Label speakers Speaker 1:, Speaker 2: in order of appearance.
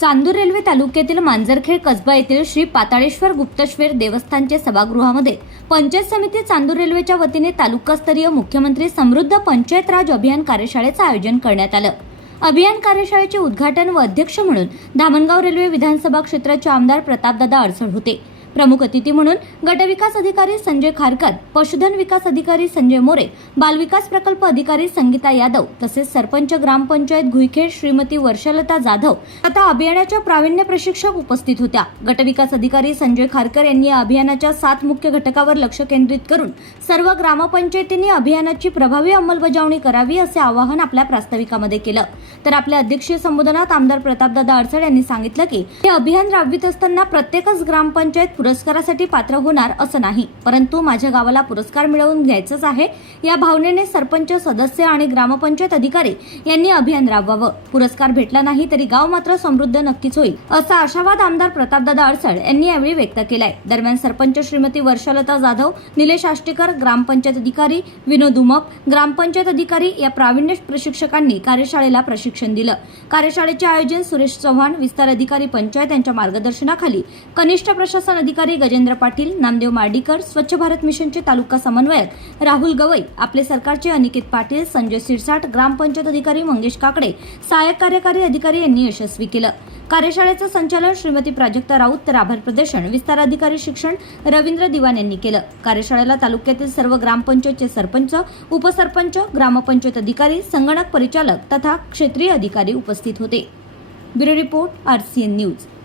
Speaker 1: Chandur railway तालुक्यातील मांजरखेड कसबा येथील श्री पाताळेश्वर गुप्तेश्वर देवस्थानचे सभागृहामध्ये पंचायत समिती चांदूर रेल्वेच्या वतीने तालुकास्तरीय मुख्यमंत्री समृद्ध पंचायत राज अभियान कार्यशाळेचं आयोजन करण्यात आलं. अभियान कार्यशाळेचे उद्घाटन व अध्यक्ष म्हणून धामणगाव रेल्वे विधानसभा क्षेत्राचे आमदार प्रतापदादा अडसड होते. प्रमुख अतिथी म्हणून गटविकास अधिकारी संजय खारकर पशुधन विकास अधिकारी संजय मोरे बालविकास प्रकल्प अधिकारी संगीता यादव तसेच सरपंच ग्रामपंचायत घुईखेड श्रीमती वर्षलता जाधव तथा अभियानाच्या प्रावीण्य प्रशिक्षक उपस्थित होत्या. गटविकास अधिकारी संजय खारकर यांनी या अभियानाच्या सात मुख्य घटकावर लक्ष केंद्रित करून सर्व ग्रामपंचायतींनी अभियानाची प्रभावी अंमलबजावणी करावी असे आवाहन आपल्या प्रास्ताविकामध्ये केलं. तर आपल्या अध्यक्षीय संबोधनात आमदार प्रतापदादा अडसड यांनी सांगितलं की हे अभियान राबवित असताना प्रत्येकच ग्रामपंचायत पुरस्कारासाठी पात्र होणार असं नाही. परंतु माझ्या गावाला पुरस्कार मिळवून घ्यायचंच आहे या भावनेने सरपंच सदस्य आणि ग्रामपंचायत अधिकारी यांनी अभियान राबवावं. पुरस्कार भेटला नाही तरी गाव मात्र समृद्ध नक्कीच होईल असा आशावाद आमदार प्रतापदादा अडसड यांनी यावेळी व्यक्त केलाय. दरम्यान सरपंच श्रीमती वर्षलता जाधव निलेश आष्टेकर ग्रामपंचायत अधिकारी विनोद उमप ग्रामपंचायत अधिकारी या प्रावीण्य प्रशिक्षकांनी कार्यशाळेला प्रशिक्षण दिलं. कार्यशाळेचे आयोजन सुरेश चव्हाण विस्तार अधिकारी पंचायत यांच्या मार्गदर्शनाखाली कनिष्ठ प्रशासन अधिकारी गजेंद्र पाटील नामदेव मार्डीकर स्वच्छ भारत मिशनचे तालुका समन्वयक राहुल गवई आपले सरकारचे अनिकेत पाटील संजय सिरसाट ग्रामपंचायत अधिकारी मंगेश काकडे सहाय्यक कार्यकारी अधिकारी यांनी यशस्वी केलं. कार्यशाळेचं संचालन श्रीमती प्राजक्ता राऊत तर आभार प्रदर्शन विस्तार अधिकारी शिक्षण रवींद्र दिवान यांनी केलं. कार्यशाळेला तालुक्यातील सर्व ग्रामपंचायतचे सरपंच उपसरपंच ग्रामपंचायत अधिकारी संगणक परिचालक तथा क्षेत्रीय अधिकारी उपस्थित होते. Bureau report RCN news.